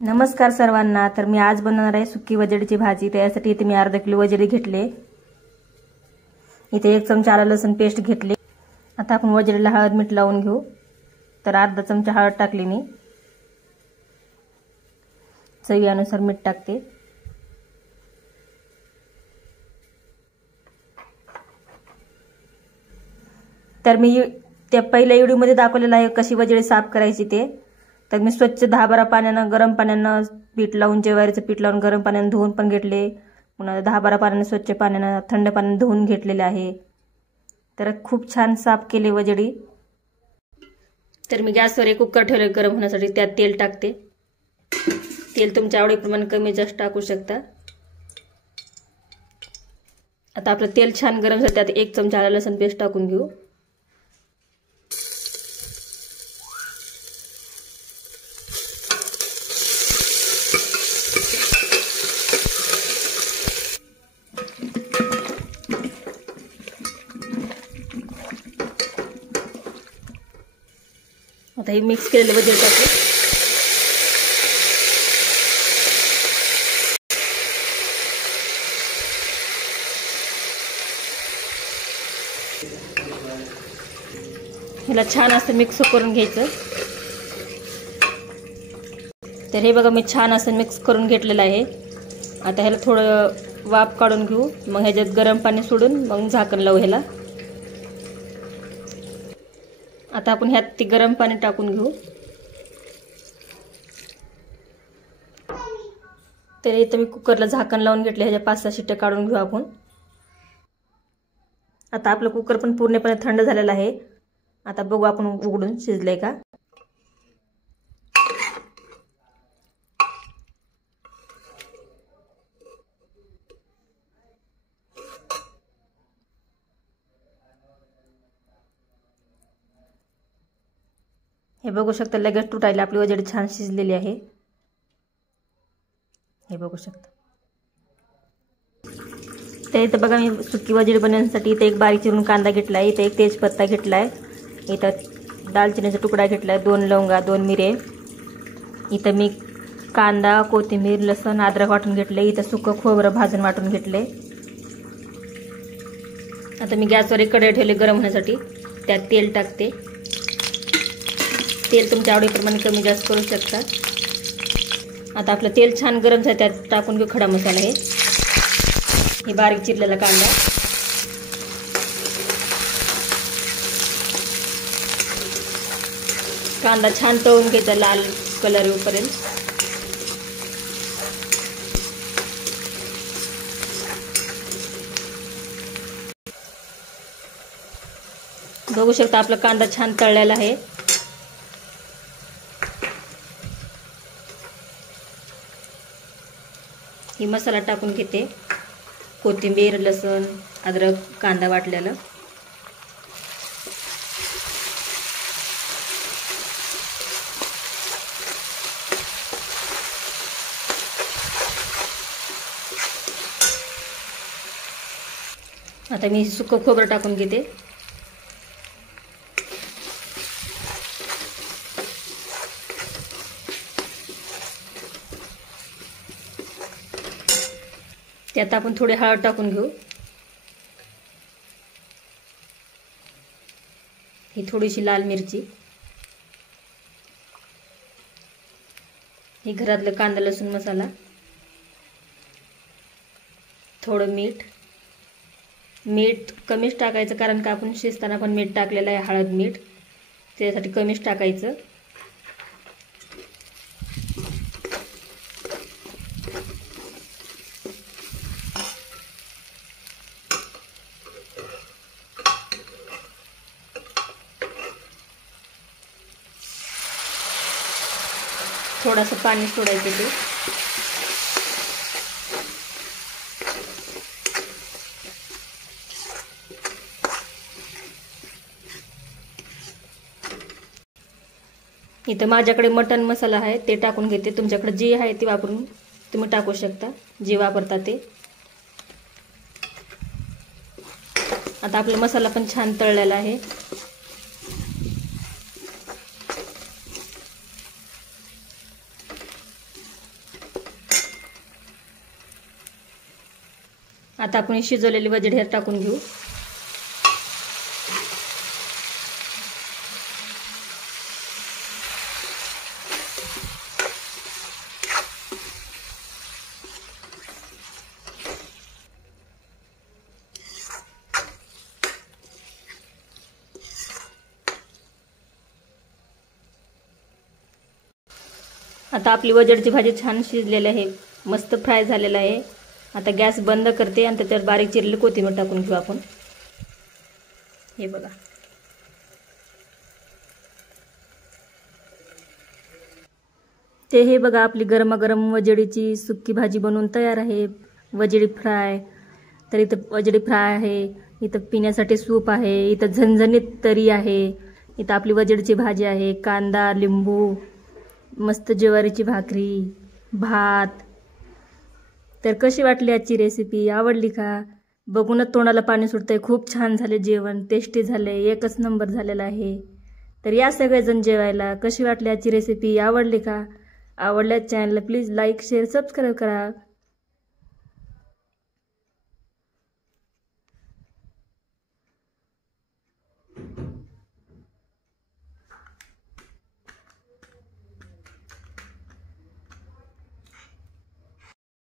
नमस्कार सर्वांना। तर मी आज बनवणार आहे सुकी वजडीची भाजी। त्यासाठी इथे मी अर्धा किलो वजडी घेतले। इथे 1 चमचा आलं लसूण पेस्ट घेतले। आता आपण वजडीला हळद मीठ लावून घेऊ। तर अर्धा चमचा हळद टाकली मी। चवीनुसार मीठ टाकते। तर मी त्या पहिल्या व्हिडिओमध्ये दाखवलेलं आहे कशी वजडी साफ करायची ते। तर मी स्वच्छ 10-12 पाण्यानं गरम पाण्यानं पीठ लावून ज्वारीचं पीठ लावून गरम पाण्यानं धुवून पण घेतले। पुन्हा 10-12 पाण्यानं स्वच्छ पाण्यानं थंड पाण्यानं धुवून घेतलेले आहे। तर खूप छान साफ केले वजडी। तर मी गॅसवर एक कुकर ठेवले गरम होण्यासाठी। त्यात तेल टाकते। तेल तुमच्या आवडीप्रमाणे कमी जास्त टाकू शकता। आता आपलं तेल छान गरम झालं त्यात 1 चमचा आलं लसूण पेस्ट टाकून घेऊ। आता हे मिक्स केलेले वजडी टाकू। ह्याला छान असं मिक्स करून घ्यायचं। तर हे बघा मी छान असं मिक्स करून घेतलेलं आहे। आता ह्याला थोडं वाफ काढून घेऊ। मग ह्याच्यात गरम पाणी सोडून मग झाकण लावू ह्याला। आता आपण ह्यात ती गरम पाणी टाकून घेऊ। तर इथं मी कुकरला झाकण लावून घेतले। ह्याच्या 5-6 शिट्ट्या काढून घेऊ आपण। आता आपलं कुकर पण पूर्णपणे थंड झालेलं आहे। आता बघू आपण उघडून शिजलंय का। हे बघू शकता लगेच तुटायला आपली वजडी छान शिजलेली आहे। हे बघू शकता। तर इथं बघा मी सुकी वजडी बनवण्यासाठी इथे एक बारीक चिरून कांदा घेतलाय। इथे एक तेजपत्ता घेतलाय। इथं दालचिनीचा तुकडा घेतलाय। 2 लवंगा, 2 मिरे। इथं मी कांदा, कोथिंबीर, लसूण, अद्रक वाटून घेतले। इथं सुकं खोबरं भाजून वाटून घेतले। आता मी गॅसवर एक कढई ठेवली गरम होण्यासाठी। त्यात तेल टाकते। तेल तुमच्या आवडीप्रमाणे कमी जास्त करू शकता। आता आपलं तेल छान गरम झालं त्यात टाकून घेऊ खडा मसाला। हे बारीक चिरलेला कांदा, कांदा छान तळून घ्यायचा लाल कलर येऊपर्यंत। बघू शकता आपला कांदा छान तळलेला आहे। ही मसाला टाकून घेते। कोथिंबीर, लसूण, अद्रक, कांदा वाटलेला। आता मी सुकं खोबरं टाकून घेते। त्यात आपण थोडी हळद टाकून घेऊ। ही थोडीशी लाल मिरची, ही घरातलं कांदा लसूण मसाला, थोडं मीठ। मीठ कमीच टाकायचं कारण का आपण शिजताना पण मीठ टाकलेलं आहे, हळद मीठ, त्यासाठी कमीच टाकायचं। थोडंसं पाणी सोडायचं ते। इथं माझ्याकडे मटन मसाला आहे ते टाकून घेते। तुमच्याकडे जे आहे ते वापरून तुम्ही टाकू शकता, जे वापरता ते। आता आपला मसाला पण छान तळलेला आहे। आता आपण शिजवलेली वजडी ह्यात टाकून घेऊ. आता आपली वजडची भाजी छान शिजलेली आहे, मस्त फ्राय झालेला आहे. आता गॅस बंद करते आणि त्याच्यावर बारीक चिरलेली कोथिंबीर टाकून घेऊ आपण. हे बघा, हे बघा आपली गरमागरम वजडीची सुक्की भाजी बनवून तयार आहे. वजडी फ्राय. तर इथं वजडी फ्राय आहे, इथं पिण्यासाठी सूप आहे, इथं झणझणीत तरी आहे, इथं आपली वजडीची भाजी आहे, कांदा लिंबू, मस्त ज्वारीची भाकरी, भात. तर कशी वाटली आजची रेसिपी? आवडली का? बघूनच तोंडाला पाणी सुटतंय. खूप छान झाले जेवण, टेस्टी झाले, एकच नंबर झालेला आहे. तर या सगळेजण जेवायला. कशी वाटली आजची रेसिपी? आवडली का? आवडल्यास चॅनलला प्लीज लाईक शेअर सबस्क्राईब करा.